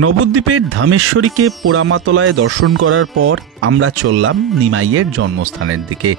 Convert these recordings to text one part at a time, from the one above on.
নবদ্বীপের ধামেশ্বরীকে পোড়ামাতলায় দর্শন করার পর আমরা চললাম নিমাইয়ের জন্মস্থানের দিকে,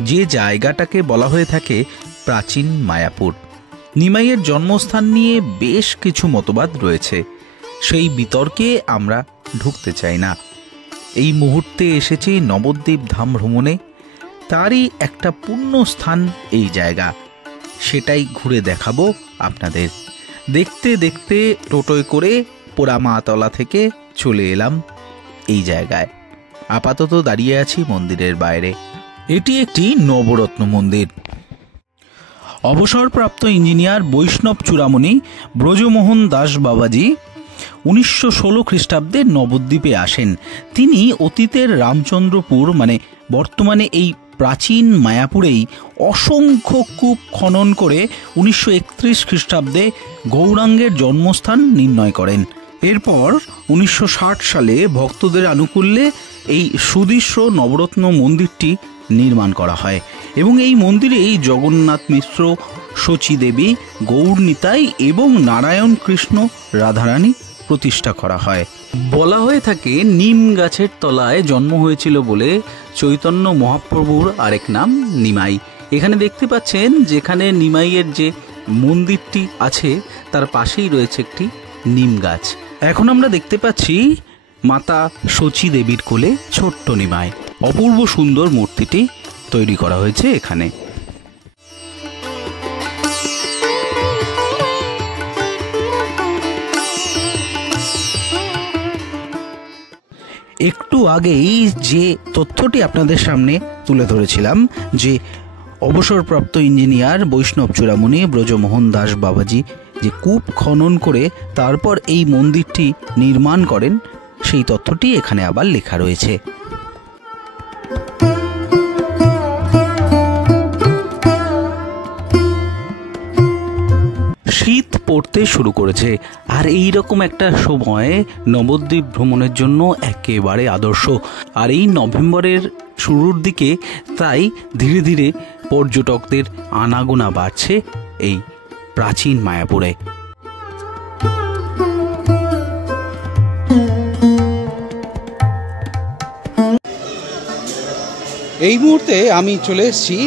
যে জায়গাটাকে বলা হয়ে থাকে প্রাচীন মায়াপুর। নিমাইয়ের জন্মস্থান নিয়ে বেশ কিছু মতবাদ রয়েছে, সেই বিতর্কে আমরা ঢুকতে চাই না। এই মুহূর্তে এসেছি নবদ্বীপ ধাম ভ্রমণে, তারই একটা পুণ্য স্থান এই জায়গা, সেটাই ঘুরে দেখাবো আপনাদের। দেখতে দেখতে টোটোয় করে পোড়ামাতলা থেকে চলে এলাম এই জায়গায়। আপাতত দাঁড়িয়ে আছি মন্দিরের বাইরে। এটি একটি নবরত্ন মন্দির। অবসরপ্রাপ্ত ইঞ্জিনিয়ার বৈষ্ণব চূড়ামণি ব্রজমোহন দাস বাবাজি 1916 খ্রিস্টাব্দে নবদ্বীপে আসেন। তিনি অতীতের রামচন্দ্রপুর মানে বর্তমানে এই প্রাচীন মায়াপুরেই অসংখ্য কূপ খনন করে 1931 খ্রিস্টাব্দে গৌরাঙ্গের জন্মস্থান নির্ণয় করেন। এরপর 1960 সালে ভক্তদের আনুকূল্যে এই সুদৃশ্য নবরত্ন মন্দিরটি নির্মাণ করা হয় এবং এই মন্দিরেই জগন্নাথ মিশ্র, শচী দেবী, গৌরনিতাই এবং নারায়ণ কৃষ্ণ রাধারানী প্রতিষ্ঠা করা হয়। বলা হয়ে থাকে নিম গাছের তলায় জন্ম হয়েছিল বলে চৈতন্য মহাপ্রভুর আরেক নাম নিমাই। এখানে দেখতে পাচ্ছেন যেখানে নিমাইয়ের যে মন্দিরটি আছে তার পাশেই রয়েছে একটি নিম গাছ। এখন আমরা দেখতে পাচ্ছি মাতা শচী দেবীর কোলে ছোট্ট নিমাই। অপূর্ব সুন্দর মূর্তিটি তৈরি করা হয়েছে এখানে। একটু আগেই যে তথ্যটি আপনাদের সামনে তুলে ধরেছিলাম যে অবসরপ্রাপ্ত ইঞ্জিনিয়ার বৈষ্ণব চূড়ামণি ব্রজমোহন দাস বাবাজি যে কূপ খনন করে তারপর এই মন্দিরটি নির্মাণ করেন, সেই তথ্যটি এখানে আবার লেখা রয়েছে। শীত পড়তে শুরু করেছে আর এই রকম একটা সময় নবদ্বীপ ভ্রমণের জন্য একেবারে আদর্শ। আর এই নভেম্বরের শুরুর দিকে তাই ধীরে ধীরে পর্যটকদের আনাগোনা বাড়ছে এই প্রাচীন মায়াপুরে। এই মুহূর্তে আমি চলে এসেছি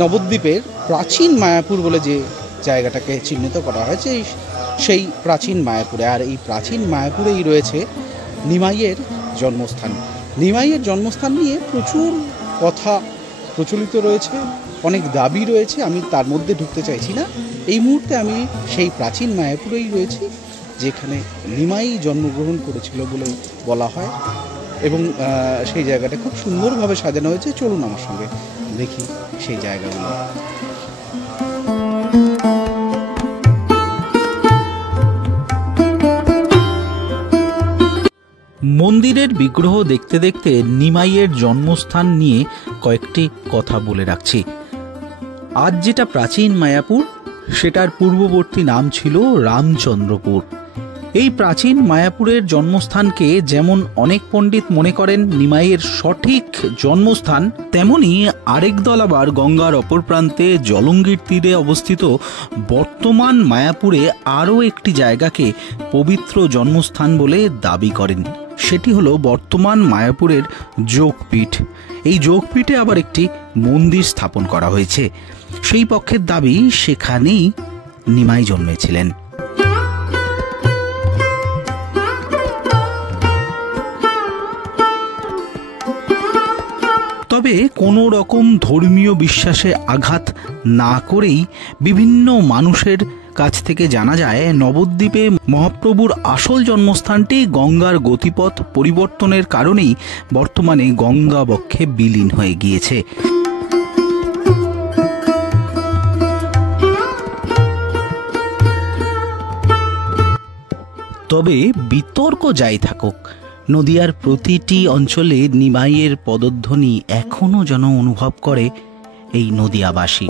নবদ্বীপের প্রাচীন মায়াপুর বলে যে জায়গাটাকে চিহ্নিত করা হয়েছে, সেই প্রাচীন মায়াপুরে। আর এই প্রাচীন মায়াপুরেই রয়েছে নিমাইয়ের জন্মস্থান। নিমাইয়ের জন্মস্থান নিয়ে প্রচুর কথা প্রচলিত রয়েছে, অনেক দাবি রয়েছে, আমি তার মধ্যে ঢুকতে চাইছি না। এই মুহূর্তে আমি সেই প্রাচীন মায়াপুরেই রয়েছি, যেখানে নিমাই জন্মগ্রহণ করেছিল বলে বলা হয় এবং সেই জায়গাটা খুব সুন্দরভাবে সাজানো হয়েছে। চলুন আমার সঙ্গে দেখি সেই জায়গাগুলো। মন্দিরের বিগ্রহ দেখতে দেখতে নিমাইয়ের জন্মস্থান নিয়ে কয়েকটি কথা বলে রাখছি। আজ যেটা প্রাচীন মায়াপুর, সেটার পূর্ববর্তী নাম ছিল রামচন্দ্রপুর। এই প্রাচীন মায়াপুরের জন্মস্থানকে যেমন অনেক পণ্ডিত মনে করেন নিমাইয়ের সঠিক জন্মস্থান, তেমনি আরেক দল আবার গঙ্গার অপর প্রান্তে জলঙ্গির তীরে অবস্থিত বর্তমান মায়াপুরে আরও একটি জায়গাকে পবিত্র জন্মস্থান বলে দাবি করেন। সেটি হলো বর্তমান মায়াপুরের যোগপীঠ। এই যোগপীঠে আবার একটি মন্দির স্থাপন করা হয়েছে। সেই পক্ষের দাবি সেখানেই নিমাই জন্মেছিলেন। তবে কোনো রকম ধর্মীয় বিশ্বাসে আঘাত না করেই বিভিন্ন মানুষের কাছ থেকে জানা যায় নবদ্বীপে মহাপ্রভুর আসল জন্মস্থানটি গঙ্গার গতিপথ পরিবর্তনের কারণেই বর্তমানে গঙ্গা বক্ষে বিলীন হয়ে গিয়েছে। তবে বিতর্ক যাই থাকুক, নদিয়ার প্রতিটি অঞ্চলে নিমাইয়ের পদধ্বনি এখনও যেন অনুভব করে এই নদিয়াবাসী।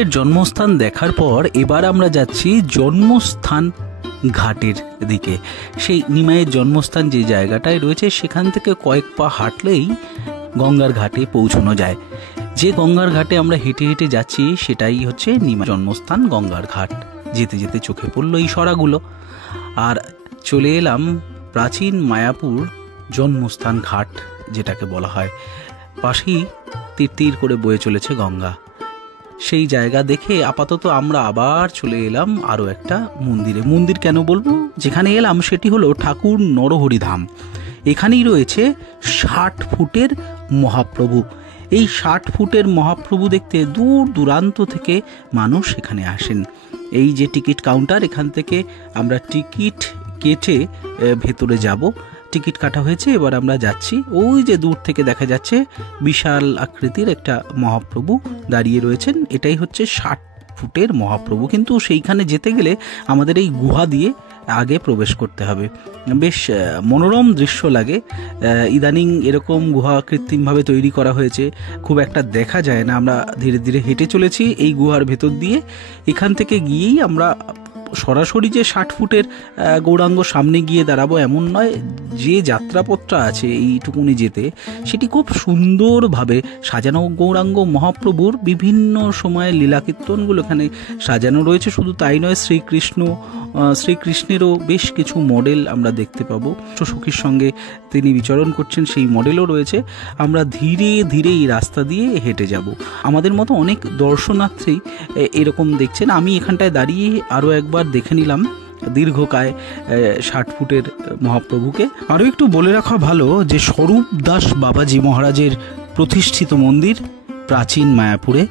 এর জন্মস্থান দেখার পর এবার আমরা যাচ্ছি জন্মস্থান ঘাটের দিকে। সেই নিমাইয়ের জন্মস্থান যে জায়গাটায় রয়েছে সেখান থেকে কয়েক পা হাঁটলেই গঙ্গার ঘাটে পৌঁছানো যায়। যে গঙ্গার ঘাটে আমরা হেঁটে হেঁটে যাচ্ছি সেটাই হচ্ছে নিমাই জন্মস্থান গঙ্গার ঘাট। যেতে যেতে চোখে পড়লো এই সরাগুলো, আর চলে এলাম প্রাচীন মায়াপুর জন্মস্থান ঘাট যেটাকে বলা হয়। পাশেই তীর তীর করে বয়ে চলেছে গঙ্গা। সেই জায়গা দেখে আপাতত আমরা আবার চলে এলাম আরও একটা মন্দিরে। মন্দির কেন বলবো, যেখানে এলাম সেটি হলো ঠাকুর নরহরি ধাম। এখানেই রয়েছে 60 ফুটের মহাপ্রভু। এই 60 ফুটের মহাপ্রভু দেখতে দূর দূরান্ত থেকে মানুষ এখানে আসেন। এই যে টিকিট কাউন্টার, এখান থেকে আমরা টিকিট কেটে ভেতরে যাব। টিকিট কাটা হয়েছে, এবার আমরা যাচ্ছি। ওই যে দূর থেকে দেখা যাচ্ছে বিশাল আকৃতির একটা মহাপ্রভু দাঁড়িয়ে রয়েছেন। এটাই হচ্ছে 60 ফুটের মহাপ্রভু। কিন্তু সেইখানে যেতে গেলে আমাদের এই গুহা দিয়ে আগে প্রবেশ করতে হবে। বেশ মনোরম দৃশ্য লাগে। ইদানিং এরকম গুহা কৃত্রিমভাবে তৈরি করা হয়েছে, খুব একটা দেখা যায় না। আমরা ধীরে ধীরে হেঁটে চলেছি এই গুহার ভেতর দিয়ে। এখান থেকে গিয়েই আমরা সরাসরি যে 60 ফুটের গৌরাঙ্গ সামনে গিয়ে দাঁড়াবো এমন নয়। যে যাত্রাপথটা আছে এইটুকুনি যেতে, সেটি খুব সুন্দরভাবে সাজানো। গৌরাঙ্গ মহাপ্রভুর বিভিন্ন সময়ের লীলাকীর্তনগুলো এখানে সাজানো রয়েছে। শুধু তাই নয়, শ্রীকৃষ্ণেরও বেশ কিছু মডেল আমরা দেখতে পাবো। সখীর সঙ্গে তিনি বিচরণ করছেন, সেই মডেলও রয়েছে। আমরা ধীরে ধীরে এই রাস্তা দিয়ে হেঁটে যাব। আমাদের মতো অনেক দর্শনার্থী এরকম দেখছেন। আমি এখানটায় দাঁড়িয়ে আরও একবার দেখে নিলাম দীর্ঘকায় 60 ফুটের মহাপ্রভুকে। আরও একটু বলে রাখা ভালো যে স্বরূপ দাস বাবাজি মহারাজের প্রতিষ্ঠিত মন্দির প্রাচীন মায়াপুরে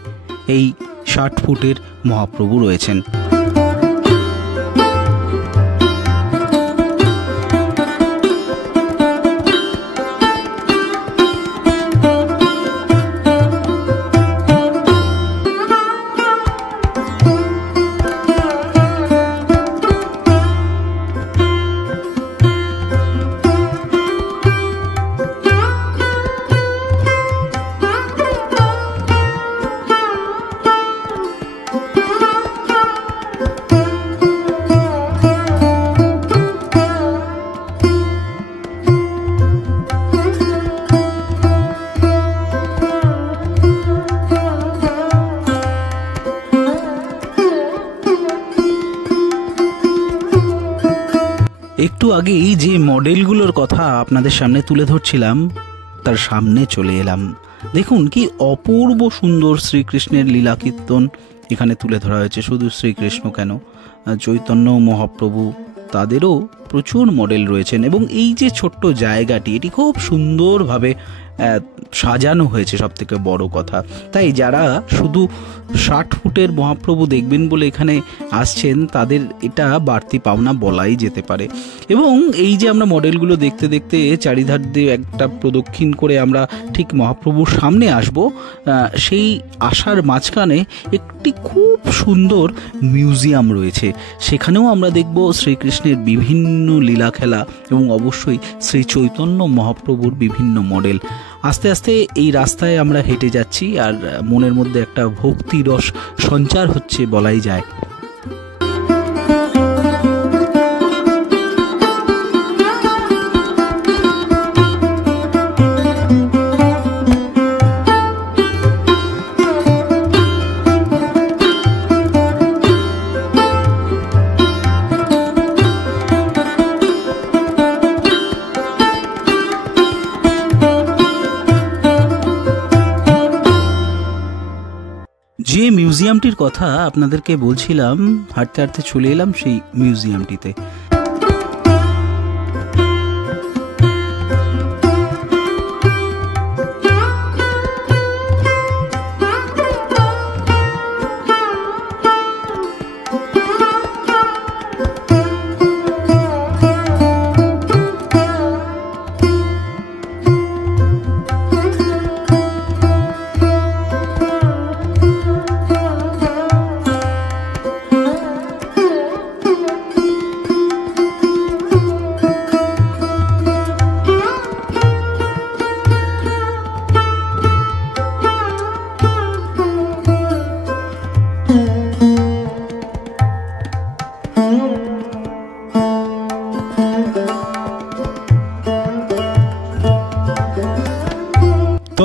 এই 60 ফুটের মহাপ্রভু রয়েছেন। একটু আগেই যে মডেলগুলোর কথা আপনাদের সামনে তুলে ধরছিলাম তার সামনে চলে এলাম। দেখুন কি অপূর্ব সুন্দর শ্রীকৃষ্ণের লীলা কীর্তন এখানে তুলে ধরা হয়েছে। শুধু শ্রীকৃষ্ণ কেন, চৈতন্য মহাপ্রভু তাদেরও প্রচুর মডেল রয়েছেন। এবং এই যে ছোট্ট জায়গাটি, এটি খুব সুন্দরভাবে সাজানো হয়েছে, সব থেকে বড় কথা। তাই যারা শুধু 60 ফুটের মহাপ্রভু দেখবেন বলে এখানে আসছেন, তাদের এটা বাড়তি পাওনা বলাই যেতে পারে। এবং এই যে আমরা মডেলগুলো দেখতে দেখতে চারিধার দিয়ে একটা প্রদক্ষিণ করে আমরা ঠিক মহাপ্রভুর সামনে আসব, সেই আসার মাঝখানে একটি খুব সুন্দর মিউজিয়াম রয়েছে। সেখানেও আমরা দেখব শ্রীকৃষ্ণের বিভিন্ন লীলা খেলা এবং অবশ্যই শ্রী চৈতন্য মহাপ্রভুর বিভিন্ন মডেল। আস্তে আস্তে এই রাস্তায় আমরা হেঁটে যাচ্ছি, আর মনের মধ্যে একটা ভক্তি রস সঞ্চার হচ্ছে বলাই যায়। যে মিউজিয়ামটির কথা আপনাদেরকে বলছিলাম, হাঁটতে হাঁটতে চলে এলাম সেই মিউজিয়ামটিতে।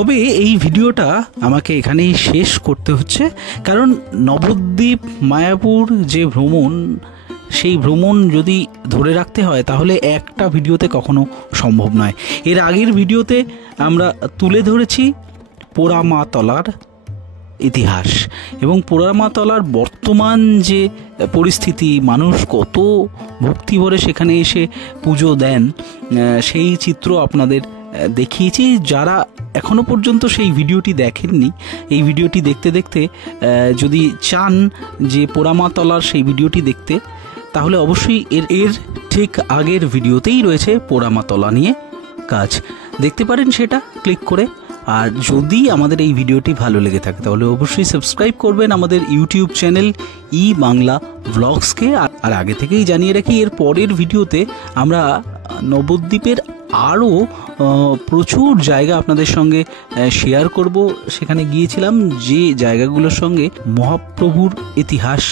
তবে এই ভিডিওটা আমাকে এখানেই শেষ করতে হচ্ছে, কারণ নবদ্বীপ মায়াপুর যে ভ্রমণ, সেই ভ্রমণ যদি ধরে রাখতে হয় তাহলে একটা ভিডিওতে কখনো সম্ভব নয়। এর আগের ভিডিওতে আমরা তুলে ধরেছি পোড়ামাতলার ইতিহাস এবং পোড়ামাতলার বর্তমান যে পরিস্থিতি, মানুষ কত ভক্তিভরে সেখানে এসে পুজো দেন, সেই চিত্র আপনাদের দেখিয়েছি। যারা এখনো পর্যন্ত সেই ভিডিওটি দেখেননি, এই ভিডিওটি দেখতে দেখতে যদি চান যে পোড়ামাতলার সেই ভিডিওটি দেখতে, তাহলে অবশ্যই এর ঠিক আগের ভিডিওতেই রয়েছে পোড়ামাতলা নিয়ে কাজ, দেখতে পারেন সেটা ক্লিক করে। আর যদি আমাদের এই ভিডিওটি ভালো লেগে থাকে তাহলে অবশ্যই সাবস্ক্রাইব করবেন আমাদের ইউটিউব চ্যানেল ই বাংলা ব্লগসকে। আর আগে থেকেই জানিয়ে রাখি, এর পরের ভিডিওতে আমরা নবদ্বীপের আরও প্রচুর জায়গা আপনাদের সঙ্গে শেয়ার করব। সেখানে গিয়েছিলাম যে জায়গাগুলোর সঙ্গে মহাপ্রভুর ইতিহাস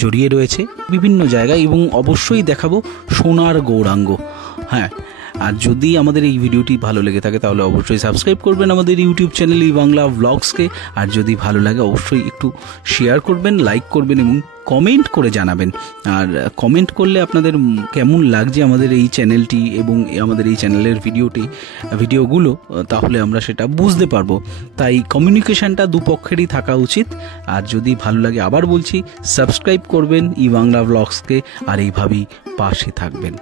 জড়িয়ে রয়েছে বিভিন্ন জায়গায়, এবং অবশ্যই দেখাবো সোনার গৌরাঙ্গ। হ্যাঁ, আর যদি আমাদের এই ভিডিওটি ভালো লেগে থাকে তাহলে অবশ্যই সাবস্ক্রাইব করবেন আমাদের ইউটিউব চ্যানেল ই বাংলা ব্লগসকে। আর যদি ভালো লাগে অবশ্যই একটু শেয়ার করবেন, লাইক করবেন এবং কমেন্ট করে জানাবেন। আর কমেন্ট করলে আপনাদের কেমন লাগছে আমাদের এই চ্যানেলটি এবং আমাদের এই চ্যানেলের ভিডিওগুলো, তাহলে আমরা সেটা বুঝতে পারবো। তাই কমিউনিকেশনটা দুপক্ষেরই থাকা উচিত। আর যদি ভালো লাগে, আবার বলছি, সাবস্ক্রাইব করবেন ই বাংলা ব্লগসকে আর এইভাবেই পাশে থাকবেন।